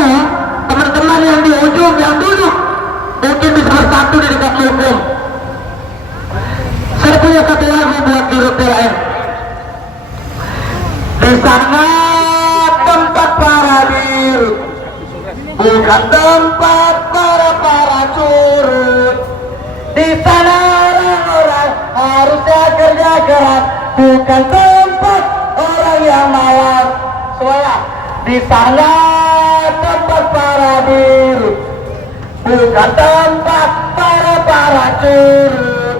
semua teman-teman yang di ujung yang duduk mungkin bisa bersatu di dekat hukum. Saya punya satu lagu buat Dirut PLN. Di sana tempat para dirut, bukan tempat para curut. Di sana orang-orang harusnya kerja keras, bukan tempat orang yang malas. Semuanya, di sana tempat para dirut, bukan tempat para curut.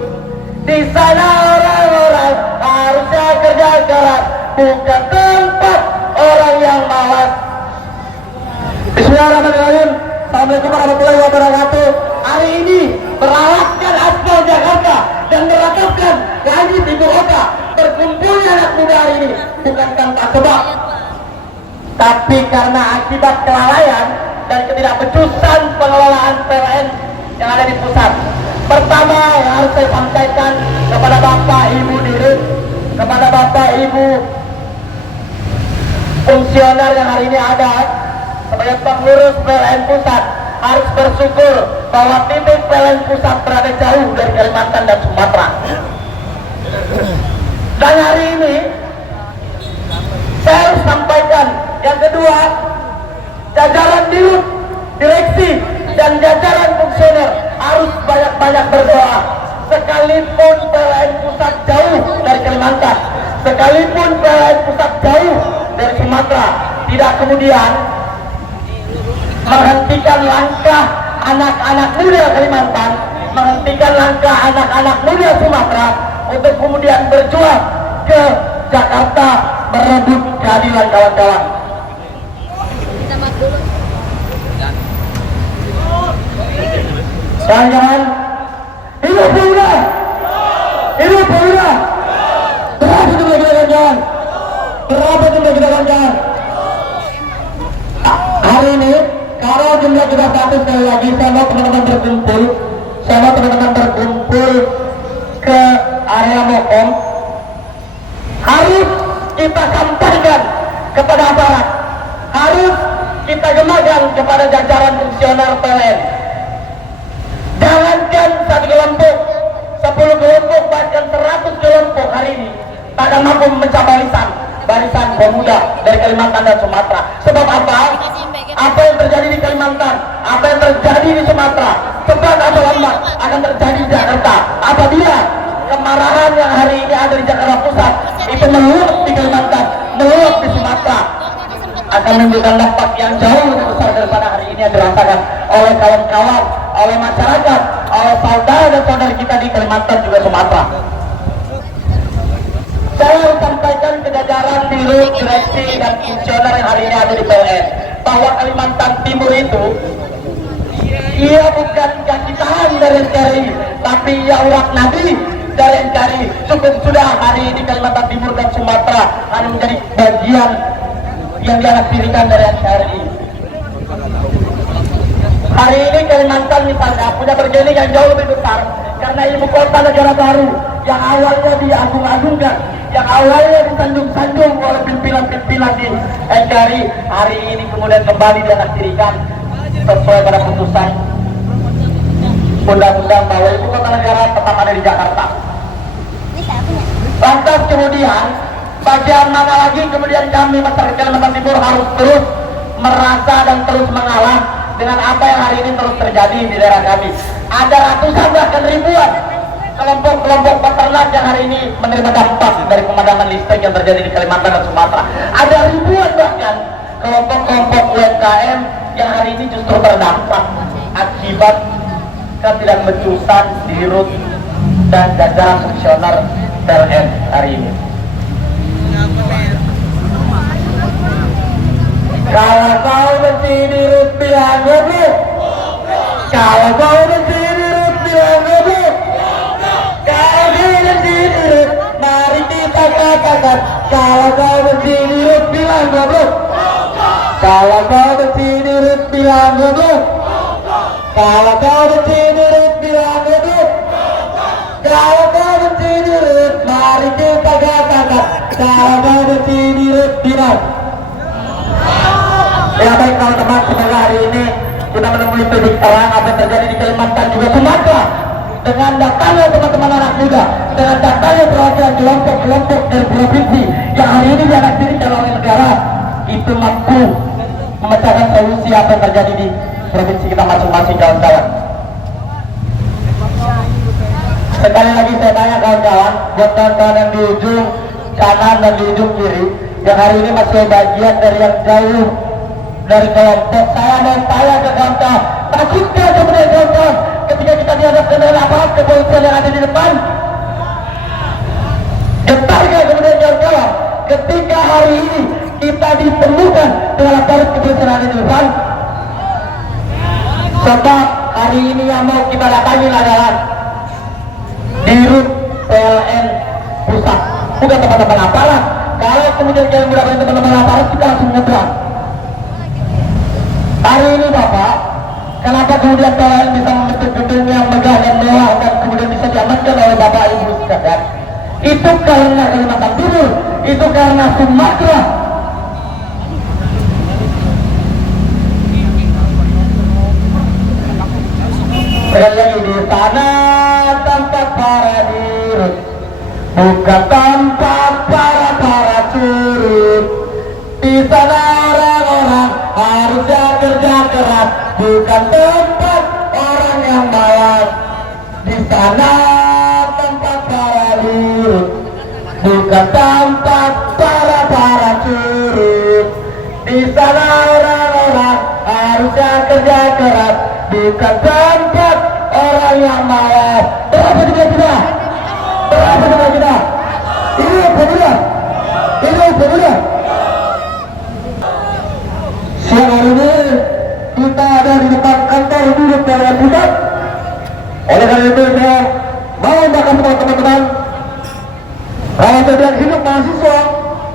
Di sana orang-orang harusnya kerja keras, bukan tempat orang yang malas. Bismillahirrahmanirrahim. Assalamualaikum warahmatullahi wabarakatuh. Hari ini merawatkan aspal Jakarta dan meratapkan langit ibu kota. Berkumpulnya anak muda hari ini bukan tanpa sebab, tapi karena akibat kelalaian dan ketidakbecusan pengelolaan PLN yang ada di pusat. Pertama yang harus saya sampaikan kepada Bapak Ibu Dirut, kepada Bapak Ibu fungsioner yang hari ini ada sebagai pengurus PLN pusat, harus bersyukur bahwa titik PLN pusat berada jauh dari Kalimantan dan Sumatera. Dan hari ini saya harus sampaikan yang kedua, jajaran dirut, direksi dan jajaran fungsioner harus banyak-banyak berdoa. Sekalipun PLN pusat jauh dari Kalimantan, sekalipun PLN pusat jauh dari Sumatera, tidak kemudian menghentikan langkah anak-anak muda Kalimantan, menghentikan langkah anak-anak muda Sumatera untuk kemudian berjuang ke Jakarta merebut keadilan kawan-kawan. Jangan hidup pemuda, hidup pemuda. Berapa jumlah kita kawan-kawan? Berapa jumlah kita kawan-kawan? Hari ini kalau jumlah kita satu, sekali lagi saya mau teman-teman berkumpul, ke area Mokom. Harus kita sampaikan kepada aparat, harus kita gemakan kepada jajaran fungsioner PLN. Jangankan satu kelompok, 10 kelompok, bahkan 100 kelompok hari ini tak mampu memecah barisan pemuda dari Kalimantan dan Sumatera. Sebab apa? Apa yang terjadi di Kalimantan, apa yang terjadi di Sumatera, cepat atau lambat akan terjadi di Jakarta. Apabila kemarahan yang hari ini ada di Jakarta Pusat itu meluap di Kalimantan, meluap di Sumatera, akan menimbulkan dampak yang jauh lebih besar daripada hari ini yang dirasakan oleh kawan-kawan, oleh masyarakat, oleh saudara dan saudari kita di Kalimantan juga Sumatera. Saya harus sampaikan ke jajaran dirut, direksi dan fungsioner yang hari ini ada di PLN bahwa Kalimantan Timur itu ia bukan kaki tangan dari NKRI, tapi ia urat nadi dari NKRI. Cukup sudah hari ini Kalimantan Timur dan Sumatera hanya menjadi bagian yang dianaktirikan dari NKRI. Hari ini Kalimantan misalnya punya bergening yang jauh lebih besar karena ibu kota negara baru yang awalnya diagung-agungkan, yang awalnya disanjung-sanjung oleh pimpinan-pimpinan di NKRI, hari ini kemudian kembali dianaktirikan sesuai pada putusan undang-undang bahwa ibu kota negara tetap ada di Jakarta. Lantas kemudian bagian mana lagi kemudian kami masyarakat Kalimantan Timur harus terus merasa dan terus mengalah dengan apa yang hari ini terus terjadi di daerah kami. Ada ratusan bahkan ribuan kelompok-kelompok peternak yang hari ini menerima dampak dari pemadaman listrik yang terjadi di Kalimantan dan Sumatera. Ada ribuan bahkan kelompok-kelompok UMKM yang hari ini justru terdampak akibat ketidakbecusan dirut dan jajaran fungsioner PLN hari ini. Kalau kau benci dirut bilang goblok, kalau kau benci dirut bilang goblok, kalau kau benci dirut mari kita katakan, kalau kau benci dirut bilang goblok, kalau kau benci dirut bilang goblok, kalau kau benci dirut bilang goblok, kalau kau benci dirut mari kita katakan, kalau kau benci dirut bilang. Ya baik teman-teman, semoga hari ini kita menemui titik terang apa yang terjadi di Kalimantan juga Sumatera. Dengan datangnya teman-teman anak muda, dengan datangnya perwakilan kelompok-kelompok dari provinsi yang hari ini diangkat diri oleh negara, itu mampu memecahkan solusi apa yang terjadi di provinsi kita masing-masing, kawan-kawan. Sekali lagi saya tanya kawan-kawan, buat kawan-kawan yang di ujung kanan dan di ujung kiri, yang hari ini masih bagian dari yang jauh dari kelompok, saya mau tanya ke kawan-kawan, takutkah kemudian kawan-kawan ketika kita dihadapkan dengan aparat kepolisian yang ada di depan? Getarkah kemudian kawan-kawan ketika hari ini kita diperlukan dengan aparat kepolisian yang ada di depan? Sebab hari ini yang mau kita datangin adalah Dirut PLN pusat, bukan teman-teman aparat. Kalau kemudian kalian mendapatkan teman-teman aparat, kita langsung nyebrang. Hari ini Bapak, kenapa kemudian PLN bisa membentuk gedung yang megah dan mewah dan kemudian bisa diamankan oleh Bapak Ibu sekalian? Itu karena Kalimantan Timur, itu karena Sumatera. Sekali lagi, di sana tempat para dirut, bukan tempat para curut. Di sana orang-orang harusnya kerja keras, bukan tempat orang yang malas. Di sana tempat para dirut, bukan tempat para curut. Di sana orang-orang harusnya kerja keras, bukan tempat orang yang malas. Berapa juga kita? Berapa juga kita? Ini pemuda, ini pemuda. Siang hari ini kita ada di depan kantor Dirut PLN pusat. Oleh karena itu saya mau undangkan semua teman-teman, kalau sedang hidup mahasiswa,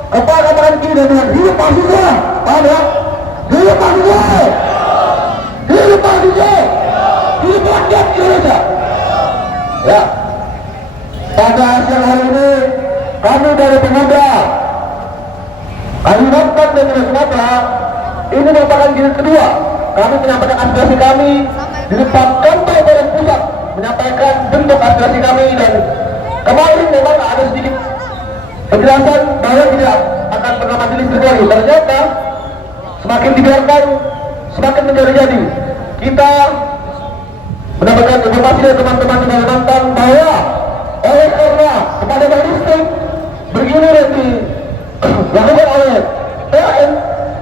kepada kemarin kita dengan hidup mahasiswa, paham ya? Hidup mahasiswa, hidup mahasiswa, hidup rakyat Indonesia. Ya, pada siang hari ini kami dari pemuda Kalimantan dan Sumatera ini merupakan jilid kedua. Kami menyampaikan aspirasi kami di depan kantor PLN pusat, menyampaikan bentuk aspirasi kami, dan kemarin memang ada sedikit penjelasan bahwa tidak akan pernah majelis lagi. Ternyata semakin dibiarkan semakin menjadi-jadi. Kita mendapatkan informasi dari teman-teman di Kalimantan bahwa oleh karena kepada logistik begini yang dilakukan oleh PLN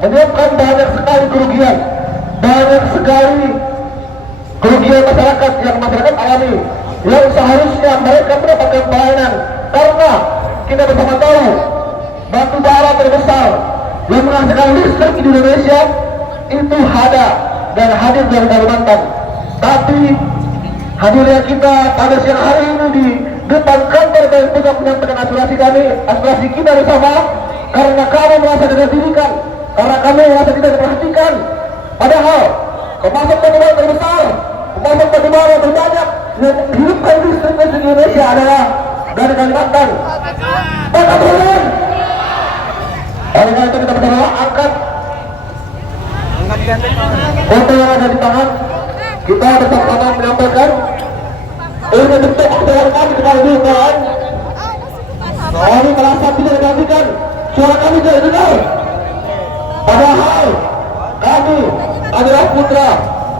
menyebabkan banyak sekali kerugian masyarakat yang masyarakat alami, yang seharusnya mereka mendapatkan pelayanan. Karena kita bersama tahu batu bara terbesar yang menghasilkan listrik di Indonesia itu ada dan hadir dari Kalimantan. Tapi hadirnya kita pada siang hari ini di depan kantor PLN pusat menyampaikan aspirasi kita bersama, karena kami merasa didirikan, karena kami merasa tidak diperhatikan. Padahal pemasok batubara terbesar, pemasok batubara terbanyak yang hidupkan listrik di Indonesia adalah dari Kalimantan. Maka turun. Oleh karena itu kita berdoa, angkat foto yang ada di tangan. Kita bersama-sama menyampaikan ini bentuk aspirasi kami kepada PLN. Kami merasa tidak diperhatikan, suara kami tidak didengar. Padahal kami adalah putra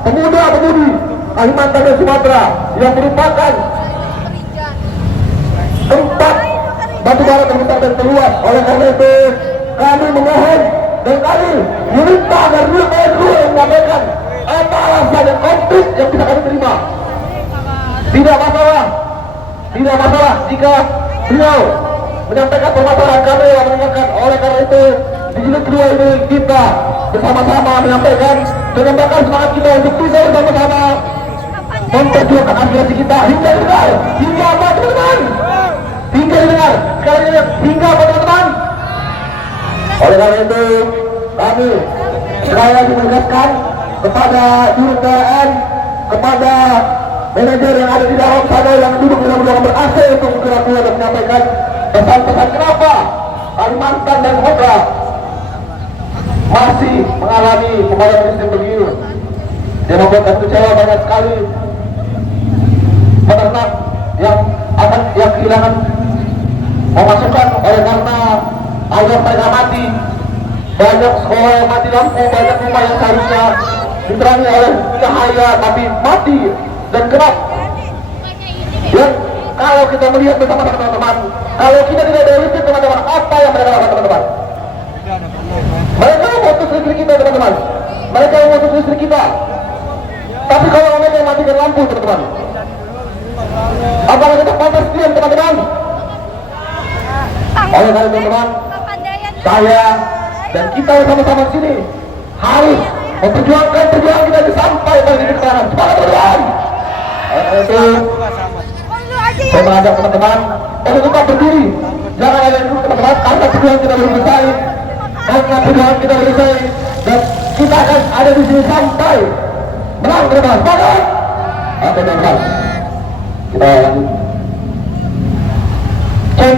pemuda-pemudi Kalimantan dan Sumatera yang merupakan tempat batubara terbesar dan terluas. Oleh karena itu kami memohon dan kami meminta agar PLN menyampaikan apa alasan dan konflik yang bisa kami terima. Tidak masalah jika beliau menyampaikan permasalahan kami yang mendengarkan. Oleh karena itu di jilid kedua ini kita bersama-sama menyampaikan semangat kita untuk bisa bersama-sama memperjuangkan aspirasi kita hingga apa teman-teman? Hingga didengar. Sekali lagi, hingga apa teman-teman? Oleh karena itu kami sekali lagi menegaskan kepada Dirut PLN, kepada manajer yang ada di dalam sana yang duduk di dalam ruangan ber-AC untuk segera dan menyampaikan pesan-pesan kenapa Kalimantan dan Sumatera masih mengalami pemadaman listrik begini, dia membuat kecewa banyak sekali peternak yang kehilangan pemasukan oleh karena agar mereka mati. Banyak sekolah yang mati lampu, banyak rumah yang seharusnya diterangi oleh cahaya tapi mati dan gelap. Dan kalau kita melihat bersama teman-teman, kalau kita tidak ada listrik teman-teman, apa yang mereka lakukan teman-teman? Mereka memutus listrik kita teman-teman, mereka memutus listrik kita. Tapi kalau mereka matikan lampu teman-teman, apakah kita pantas diam teman-teman? Oleh karena teman-teman, saya dan kita sama-sama di sini harus memperjuangkan perjuangan kita sampai pada titik terang. Semangat teman-teman. Itu saya mengajak teman-teman untuk tetap berdiri, jangan ada dulu teman-teman, karena perjuangan kita belum selesai, karena perjuangan kita belum selesai, dan kita akan ada di sini sampai menang teman-teman. Semangat. Oke teman-teman, kita lanjut. Cek.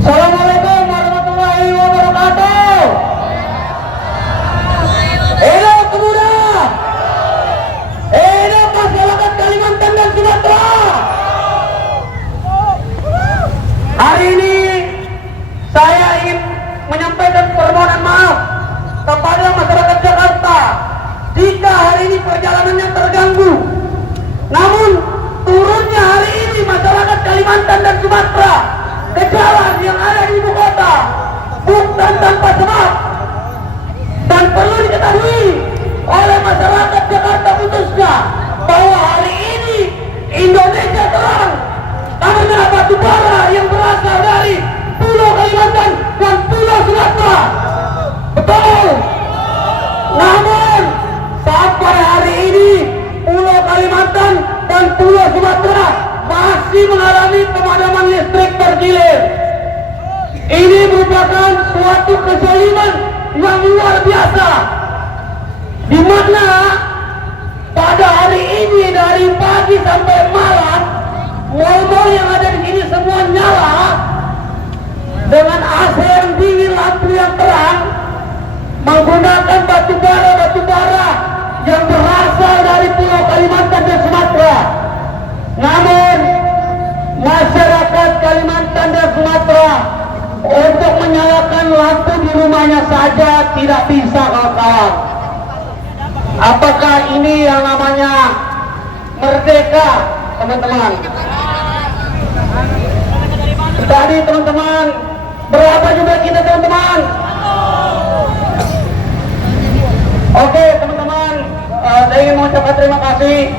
Assalamualaikum warahmatullahi wabarakatuh. Hidup pemuda, hidup masyarakat Kalimantan dan Sumatera. Hari ini saya ingin menyampaikan permohonan maaf kepada masyarakat Jakarta jika hari ini perjalanannya terganggu. Namun turunnya hari ini masyarakat Kalimantan dan Sumatera ke jalan yang ada di ibu kota bukan tanpa sebab, dan perlu diketahui oleh masyarakat Jakarta khususnya bahwa hari ini Indonesia terang karena batu bara yang berasal dari Pulau Kalimantan dan Pulau Sumatera. Betul. Namun sampai hari ini Pulau Kalimantan dan Pulau Sumatera masih mengalami pemadaman listrik bergilir. Ini merupakan suatu kezaliman yang luar biasa, di mana pada hari ini dari pagi sampai malam mal-mal yang ada di sini semua nyala dengan AC yang dingin, lampu yang terang, menggunakan batu bara yang berasal dari Pulau Kalimantan dan Sumatera. Namun masyarakat Kalimantan dan Sumatera untuk menyalakan lampu di rumahnya saja tidak bisa, kawan-kawan. Apakah ini yang namanya merdeka, teman-teman? Tadi teman-teman, berapa juga kita teman-teman? Oke teman-teman, saya ingin mengucapkan terima kasih.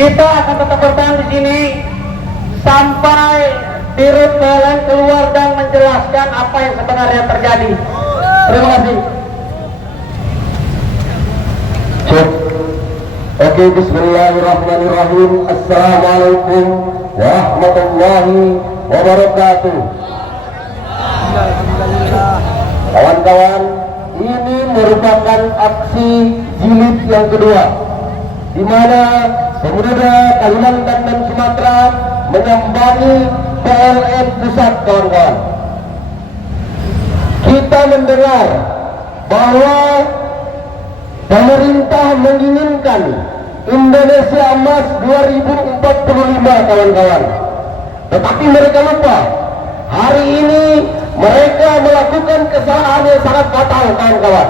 Kita akan tetap bertahan di sini sampai Dirut PLN keluar dan menjelaskan apa yang sebenarnya terjadi. Terima kasih. Oke, bismillahirrahmanirrahim. Assalamualaikum warahmatullahi wabarakatuh. Kawan-kawan, ini merupakan aksi jilid yang kedua, di mana pemuda Kalimantan dan Sumatera menyambangi PLN pusat, kawan-kawan. Kita mendengar bahwa pemerintah menginginkan Indonesia Emas 2045, kawan-kawan. Tetapi mereka lupa, hari ini mereka melakukan kesalahan yang sangat fatal, kawan-kawan,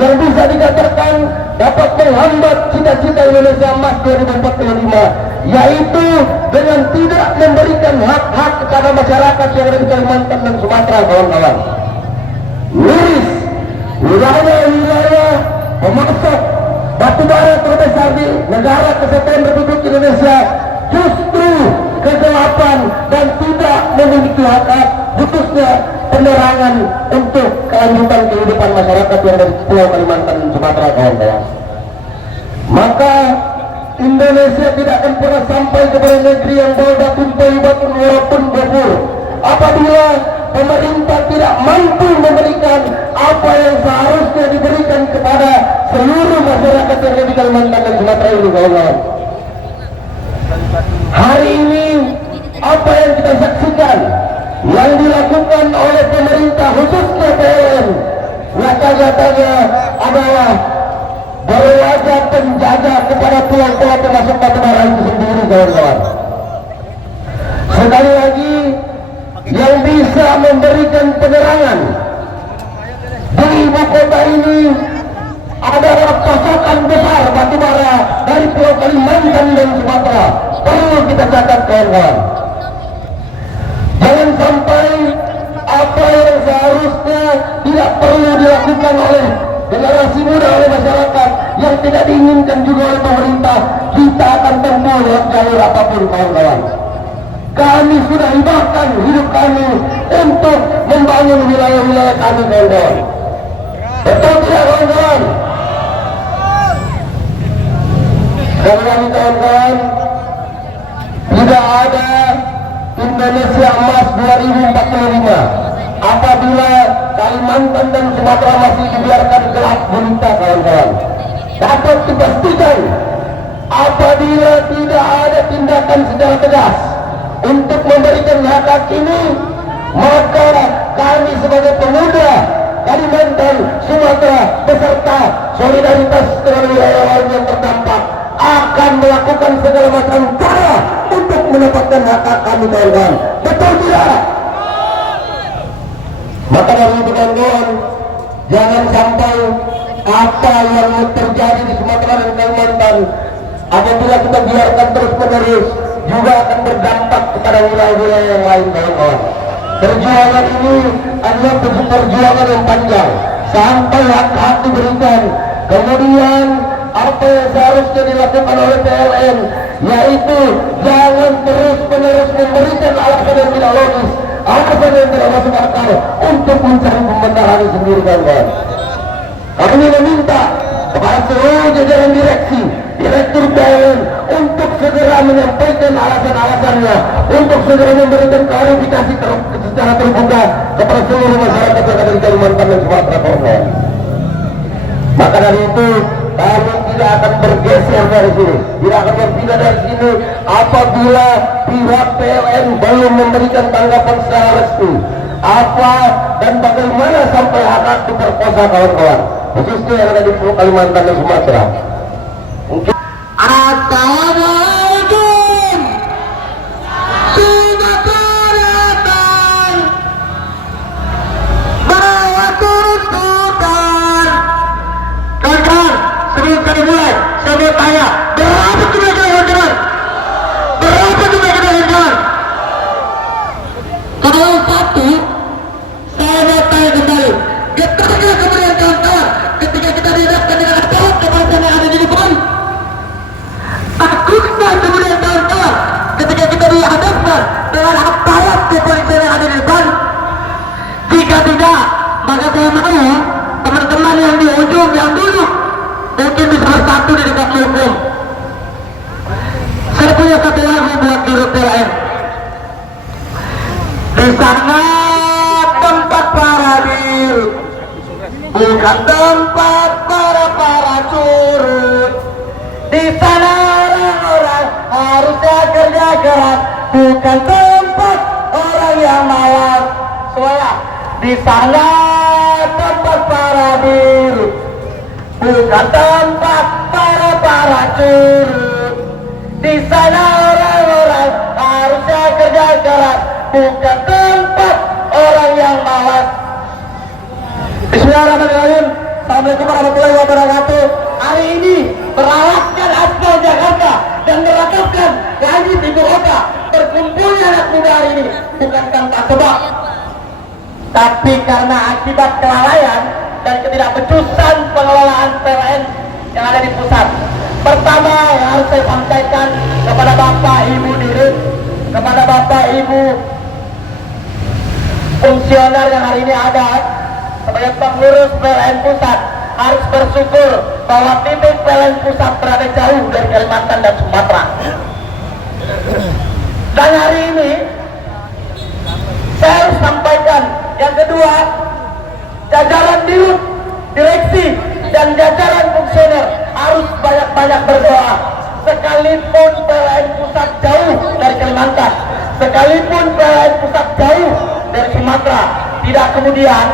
yang bisa dikatakan dapat menghambat cita-cita Indonesia Emas 2045, yaitu dengan tidak memberikan hak-hak kepada masyarakat yang ada di Kalimantan dan Sumatera, kawan-kawan. Miris, wilayah pemasok batu bara terbesar di negara Kesatuan Republik Indonesia justru kegelapan dan tidak memiliki hak-hak, khususnya penerangan untuk kelanjutan kehidupan masyarakat yang dari Pulau Kalimantan dan Sumatera, kawan-kawan. Maka Indonesia tidak akan pernah sampai kepada negeri yang baldatun thayyibatun walaupun ghafur apabila pemerintah tidak mampu memberikan apa yang seharusnya diberikan kepada seluruh masyarakat yang ada di Kalimantan dan Sumatera ini, kawan-kawan. Hari ini apa yang kita saksikan yang dilakukan oleh pemerintah khususnya PLN, nyata-nyatanya adalah berwajah penjaga kepada pulau-pulau termasuk batubara itu sendiri, kawan-kawan. Sekali lagi, yang bisa memberikan penerangan di ibu kota ini adalah pasokan besar batubara dari Pulau Kalimantan dan Sumatera. Perlu kita catat, kawan-kawan. Jangan sampai apa yang seharusnya tidak perlu dilakukan oleh generasi muda, oleh masyarakat yang tidak diinginkan juga oleh pemerintah, kita akan tempuh lewat jalur apapun, kawan-kawan. Kami sudah hibahkan hidup kami untuk membangun wilayah-wilayah kami, kawan-kawan. Betul tidak, kawan-kawan? Sekali lagi, kawan-kawan, tidak ada Indonesia Emas 2045 apabila Kalimantan dan Sumatera masih dibiarkan gelap gulita, kawan-kawan. Dapat dipastikan apabila tidak ada tindakan secara tegas untuk memberikan hak ini, maka kami sebagai pemuda Kalimantan, Sumatera beserta solidaritas dengan wilayah lain yang terdampak akan melakukan segala macam cara untuk mendapatkan hak kami, kawan-kawan. Betul tidak? Maka dari itu, kawan-kawan, jangan sampai apa yang terjadi di Sumatera dan Kalimantan apabila kita biarkan terus-menerus juga akan berdampak kepada wilayah-wilayah yang lain, kawan-kawan. Perjuangan ini adalah perjuangan yang panjang sampai hak-hak diberikan. Kemudian apa yang seharusnya dilakukan oleh PLN, yaitu jangan terus-menerus memberikan alasan yang tidak logis, alasan yang tidak masuk akal untuk mencari pembenaran sendiri, kawan-kawan. Kami meminta kepada seluruh jajaran direksi, direktur PLN untuk segera menyampaikan alasan-alasannya, untuk segera memberikan klarifikasi secara terbuka kepada seluruh masyarakat yang ada di Kalimantan dan Sumatera, kawan-kawan. Maka dari itu kami tidak akan bergeser dari sini, tidak akan berpindah dari sini apabila pihak PLN belum memberikan tanggapan secara resmi apa dan bagaimana sampai hak diperkosa, kawan-kawan, khususnya yang ada di Pulau Kalimantan dan Sumatera. Assalamualaikum. Sumatera datang bawa tuntutan. Kawan-kawan, sebelum kami mulai, saya mau tanya, berapa jumlah kawan-kawan? Berapa jumlah kawan-kawan? Kalau satu, saya mau tanya kembali, ketika kemudian kawan-kawan, ketika kita dihadapkan dengan aparat kepolisian yang ada di depan, takutnya kemudian kawan-kawan, ketika kita dihadapkan dengan aparat kepolisian yang ada di depan? Jika tidak, maka saya mau teman-teman yang di ujung, yang duduk mungkin bisa bersatu di dekat hukum. Saya punya satu lagu buat dirut PLN. Di sana tempat para biru, bukan tempat para curut. Di sana orang-orang harusnya kerja keras, bukan tempat orang yang malas. Soalnya di sana tempat para biru, bukan tempat para curut. Di sana orang-orang harusnya kerja keras, bukan tempat orang yang malas. Bismillahirrahmanirrahim. Assalamualaikum warahmatullahi wabarakatuh. Hari ini meralatkan aspal Jakarta dan meratapkan langit ibu kota. Berkumpulnya anak muda hari ini bukan tanpa sebab, tapi karena akibat kelalaian dan ketidakbecusan pengelolaan PLN yang ada di pusat. Pertama yang harus saya sampaikan kepada Bapak Ibu Dirut, kepada Bapak Ibu fungsioner yang hari ini ada sebagai pengurus PLN pusat, harus bersyukur bahwa titik PLN pusat berada jauh dari Kalimantan dan Sumatera. Dan hari ini saya harus sampaikan yang kedua, jajaran direksi dan jajaran fungsioner harus banyak-banyak berdoa sekalipun PLN pusat jauh dari Kalimantan, sekalipun PLN pusat jauh dari Sumatera, tidak kemudian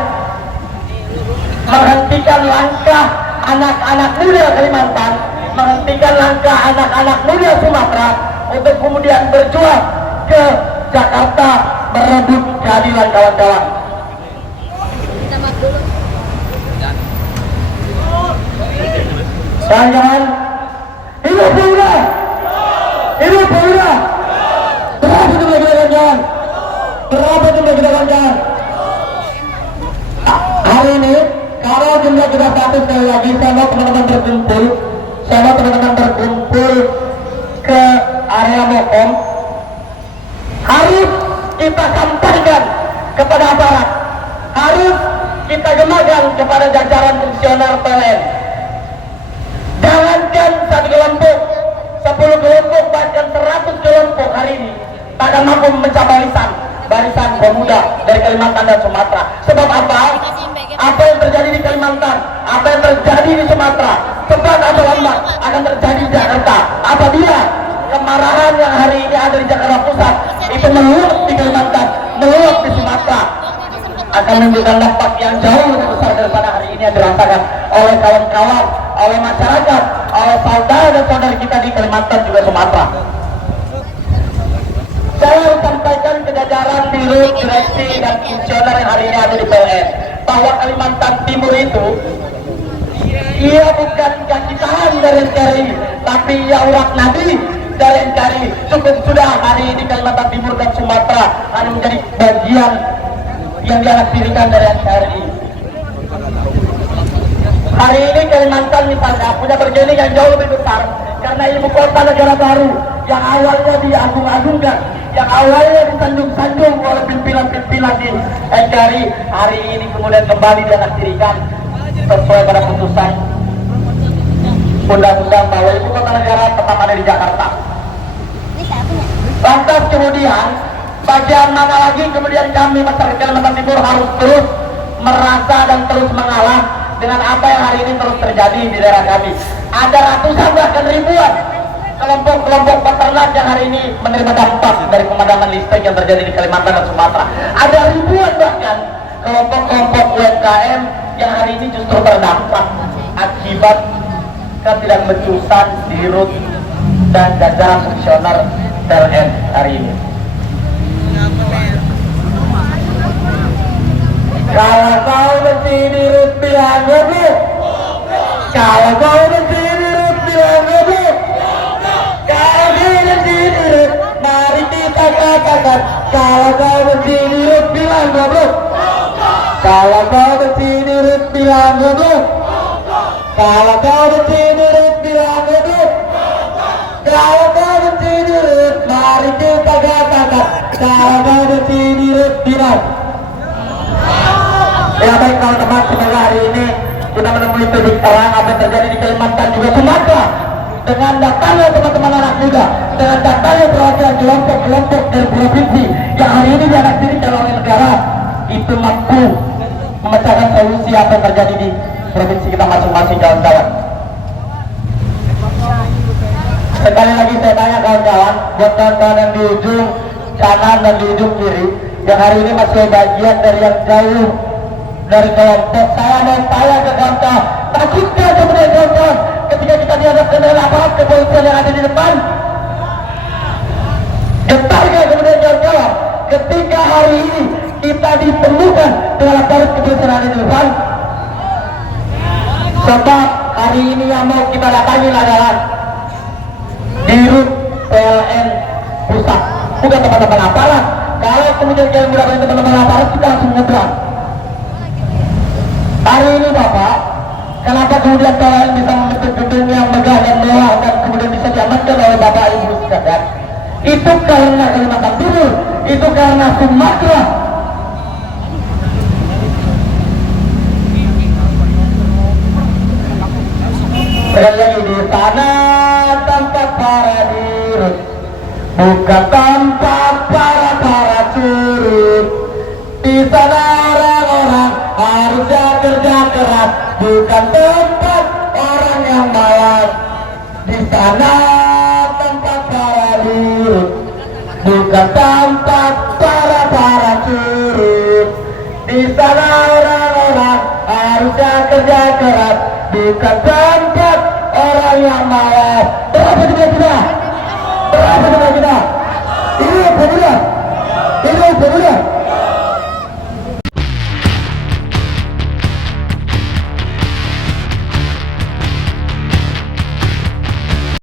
menghentikan langkah anak-anak muda Kalimantan, menghentikan langkah anak-anak muda Sumatera untuk kemudian berjuang ke Jakarta merebut keadilan kawan-kawan. Kawan-kawan, hidup pemuda, hidup pemuda. Berapa jumlah kita kawan-kawan? Berapa jumlah kita kawan-kawan? Hari ini kalau jumlah kita satu, sekali lagi saya mau teman-teman berkumpul ke area Mokom. Harus kita sampaikan kepada aparat, harus kita gemakan kepada jajaran fungsioner PLN. Jangankan satu kelompok, 10 kelompok, bahkan 100 kelompok hari ini tak akan mampu memecah barisan pemuda dari Kalimantan dan Sumatera. Sebab apa? Apa yang terjadi di Kalimantan, apa yang terjadi di Sumatera, cepat atau lambat akan terjadi di Jakarta. Apabila kemarahan yang hari ini ada di Jakarta Pusat itu meluap di Kalimantan, meluap di Sumatera, akan menimbulkan dampak yang jauh lebih besar daripada hari ini yang dirasakan oleh kawan-kawan, oleh masyarakat, oleh saudara dan saudari kita di Kalimantan juga Sumatera. Saya sampaikan ke jajaran dirut, direksi dan fungsioner yang hari ini ada di PLN bahwa Kalimantan Timur itu ia bukan kaki tangan dari NKRI, tapi ia urat nadi dari NKRI. Cukup sudah hari ini Kalimantan Timur dan Sumatera hanya menjadi bagian yang dialaksirikan dari NKRI. Hari ini Kalimantan misalnya punya bergening yang jauh lebih besar karena ibu kota negara baru yang awalnya diagung-agungkan, yang awalnya disanjung-sanjung oleh pimpinan-pimpinan di NKRI, hari ini kemudian kembali dialaksirikan sesuai pada putusan undang-undang bahwa ibu kota negara tetap ada di Jakarta. Lantas kemudian bagian mana lagi kemudian kami masyarakat Kalimantan Timur harus terus merasa dan terus mengalah dengan apa yang hari ini terus terjadi di daerah kami. Ada ratusan bahkan ribuan kelompok-kelompok peternak yang hari ini menerima dampak dari pemadaman listrik yang terjadi di Kalimantan dan Sumatera. Ada ribuan bahkan kelompok-kelompok UMKM yang hari ini justru terdampak akibat ketidakbecusan dirut dan jajaran fungsioner PLN hari ini. Kalau kau benci dirut bilang goblok. Kalau kau benci dirut bilang goblok. Kalau kau benci dirut, mari kita katakan. Kalau kau benci dirut bilang goblok. Kalau kau benci dirut bilang goblok. Kalau kau benci dirut bilang goblok. Kalau kau benci dirut, mari kita katakan. Kalau kau benci dirut bilang. Ya baik teman-teman, semoga hari ini kita menemui titik terang apa yang terjadi di Kalimantan juga Sumatera. Dengan datangnya teman-teman anak muda, dengan datangnya perwakilan kelompok-kelompok dari provinsi yang hari ini dialaksirikan oleh negara, itu mampu memecahkan solusi apa yang terjadi di provinsi kita masing-masing kawan-kawan. Sekali lagi saya tanya kawan-kawan, buat kawan-kawan yang di ujung kanan dan di ujung kiri, yang hari ini masih bagian dari yang jauh dari kelompok, saya mau tanya ke kawan-kawan, takutkah kemudian kawan-kawan ketika kita dihadapkan dengan aparat kepolisian yang ada di depan? Getarkah kemudian kawan-kawan ketika hari ini kita ditemukan dengan aparat kepolisian yang ada di depan? Sebab hari ini yang mau kita datangi adalah dirut PLN pusat, bukan teman-teman aparat. Kalau kemudian kalian mendapatkan teman-teman aparat, kita langsung nyebrang. Hari ini Bapak, kenapa kemudian PLN bisa membentuk gedung yang megah dan mewah dan kemudian bisa diamankan oleh Bapak Ibu sekalian? Itu karena Kalimantan Timur, itu karena Sumatera. Sekali lagi, di sana tempat para dirut, bukan tempat para surut. Di sana orang-orang harusnya kerja keras, bukan tempat orang yang malas. Di sana bukan tempat para curut. Di sana orang-orang harusnya kerja keras, bukan tempat orang yang malas. Berapa jumlah kita? Berapa jumlah kita? Ini pemuda.